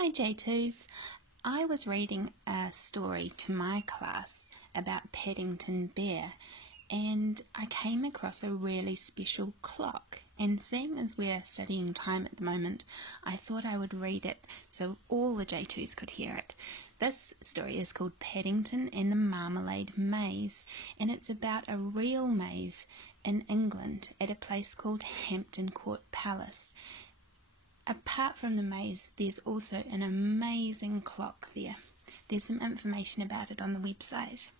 Hi J2s. I was reading a story to my class about Paddington Bear and I came across a really special clock, and seeing as we're studying time at the moment, I thought I would read it so all the J2s could hear it. This story is called Paddington and the Marmalade Maze, and it's about a real maze in England at a place called Hampton Court Palace. Apart from the maze, there's also an amazing clock there. There's some information about it on the website.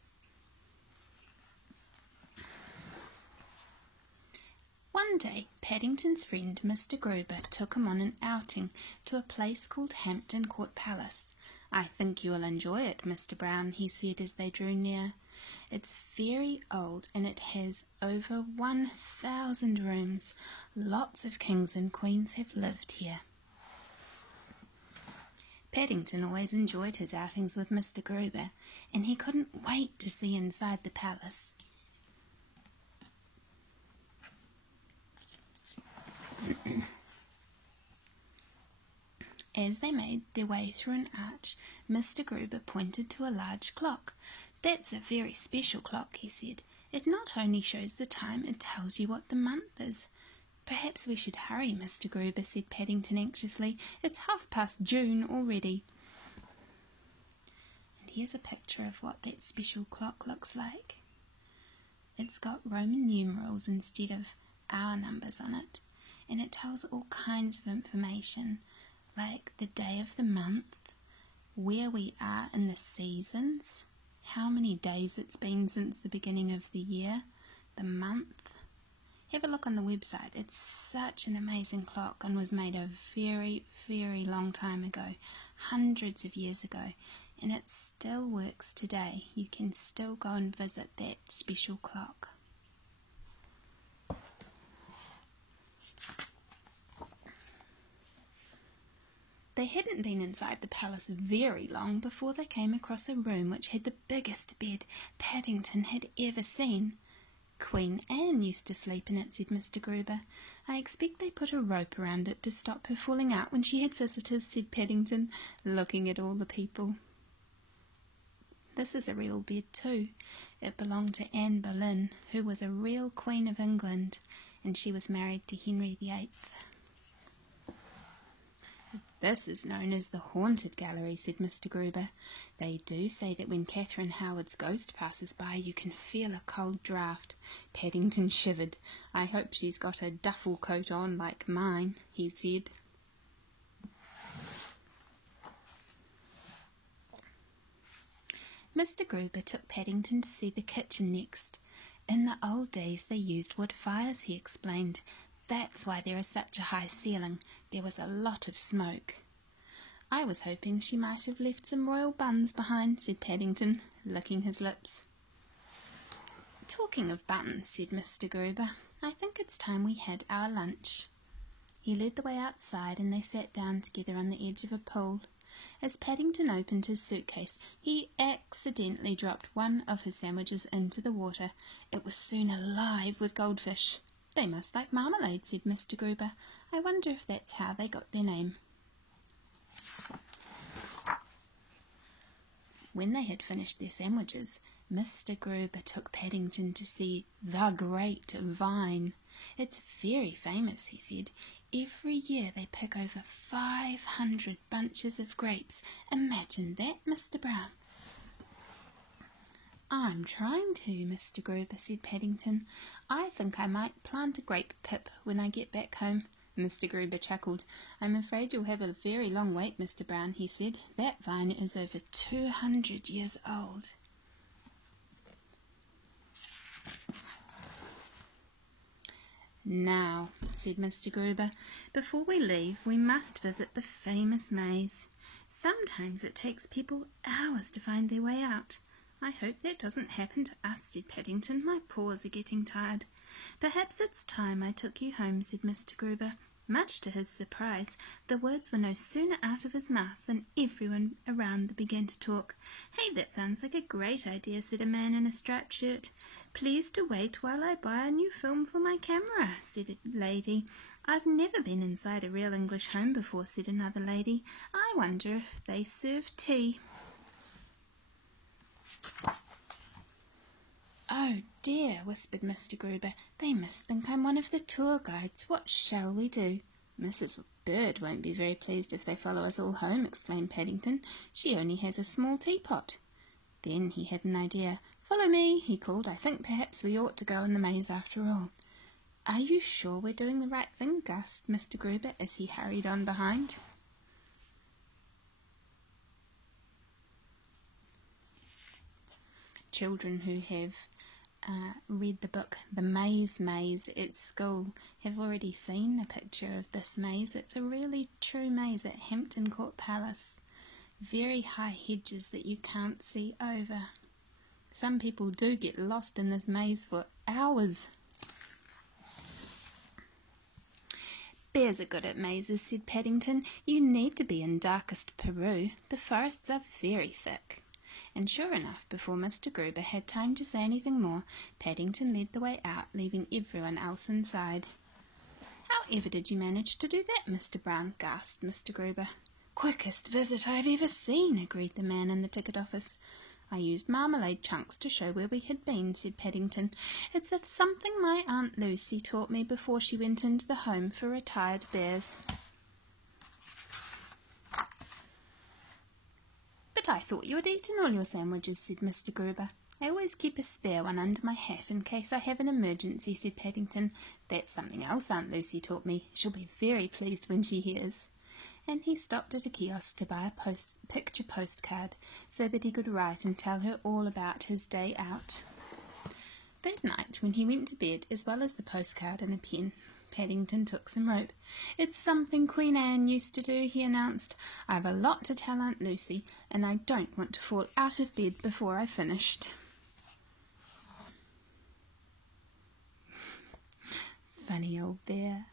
One day, Paddington's friend Mr. Gruber took him on an outing to a place called Hampton Court Palace. "I think you will enjoy it, Mr. Brown," he said as they drew near. "It's very old and it has over 1,000 rooms. Lots of kings and queens have lived here." Paddington always enjoyed his outings with Mr. Gruber, and he couldn't wait to see inside the palace. As they made their way through an arch, Mr. Gruber pointed to a large clock. "That's a very special clock," he said. "It not only shows the time, it tells you what the month is." "Perhaps we should hurry, Mr. Gruber," said Paddington anxiously. "It's June already." And here's a picture of what that special clock looks like. It's got Roman numerals instead of hour numbers on it, and it tells all kinds of information, like the day of the month, where we are in the seasons, how many days it's been since the beginning of the year, the month. Have a look on the website. It's such an amazing clock and was made a very, very long time ago, hundreds of years ago, and it still works today. You can still go and visit that special clock. They hadn't been inside the palace very long before they came across a room which had the biggest bed Paddington had ever seen. "Queen Anne used to sleep in it," said Mr. Gruber. "I expect they put a rope around it to stop her falling out when she had visitors," said Paddington, looking at all the people. "This is a real bed too. It belonged to Anne Boleyn, who was a real Queen of England, and she was married to Henry VIII. "This is known as the Haunted Gallery," said Mr. Gruber. "They do say that when Catherine Howard's ghost passes by, you can feel a cold draught." Paddington shivered. "I hope she's got a duffel coat on like mine," he said. Mr. Gruber took Paddington to see the kitchen next. "In the old days they used wood fires," he explained. "That's why there is such a high ceiling. There was a lot of smoke." "I was hoping she might have left some royal buns behind," said Paddington, licking his lips. "Talking of buns," said Mr. Gruber, "I think it's time we had our lunch." He led the way outside and they sat down together on the edge of a pool. As Paddington opened his suitcase, he accidentally dropped one of his sandwiches into the water. It was soon alive with goldfish. "They must like marmalade," said Mr. Gruber. "I wonder if that's how they got their name." When they had finished their sandwiches, Mr. Gruber took Paddington to see the Great Vine. "It's very famous," he said. "Every year they pick over 500 bunches of grapes. Imagine that, Mr. Brown." "I'm trying to, Mr. Gruber," said Paddington. "I think I might plant a grape pip when I get back home." Mr. Gruber chuckled. "I'm afraid you'll have a very long wait, Mr. Brown," he said. "That vine is over 200 years old." "Now," said Mr. Gruber, "before we leave we must visit the famous maze. Sometimes it takes people hours to find their way out." "I hope that doesn't happen to us," said Paddington. "My paws are getting tired." "Perhaps it's time I took you home," said Mr. Gruber. Much to his surprise, the words were no sooner out of his mouth than everyone around began to talk. "Hey, that sounds like a great idea," said a man in a striped shirt. "Please to wait while I buy a new film for my camera," said a lady. "I've never been inside a real English home before," said another lady. "I wonder if they serve tea." "Oh dear," whispered Mr. Gruber, "they must think I'm one of the tour guides. What shall we do?" "Mrs. Bird won't be very pleased if they follow us all home," exclaimed Paddington. "She only has a small teapot." Then he had an idea. "Follow me," he called. "I think perhaps we ought to go in the maze after all." "Are you sure we're doing the right thing?" gasped Mr. Gruber as he hurried on behind. Children who have read the book The Maze at school have already seen a picture of this maze. It's a really true maze at Hampton Court Palace. Very high hedges that you can't see over. Some people do get lost in this maze for hours. "Bears are good at mazes," said Paddington. "You need to be in darkest Peru. The forests are very thick." And sure enough, before Mr. Gruber had time to say anything more, Paddington led the way out, leaving everyone else inside. "How ever did you manage to do that, Mr. Brown?" gasped Mr. Gruber. "Quickest visit I've ever seen," agreed the man in the ticket office. "I used marmalade chunks to show where we had been," said Paddington. "It's something my Aunt Lucy taught me before she went into the home for retired bears." "But I thought you had eaten all your sandwiches," said Mr. Gruber. "I always keep a spare one under my hat in case I have an emergency," said Paddington. "That's something else Aunt Lucy taught me. She'll be very pleased when she hears." And he stopped at a kiosk to buy a picture postcard so that he could write and tell her all about his day out. That night, when he went to bed, as well as the postcard and a pen, Paddington took some rope. "It's something Queen Anne used to do," he announced. "I've a lot to tell Aunt Lucy, and I don't want to fall out of bed before I've finished." Funny old bear.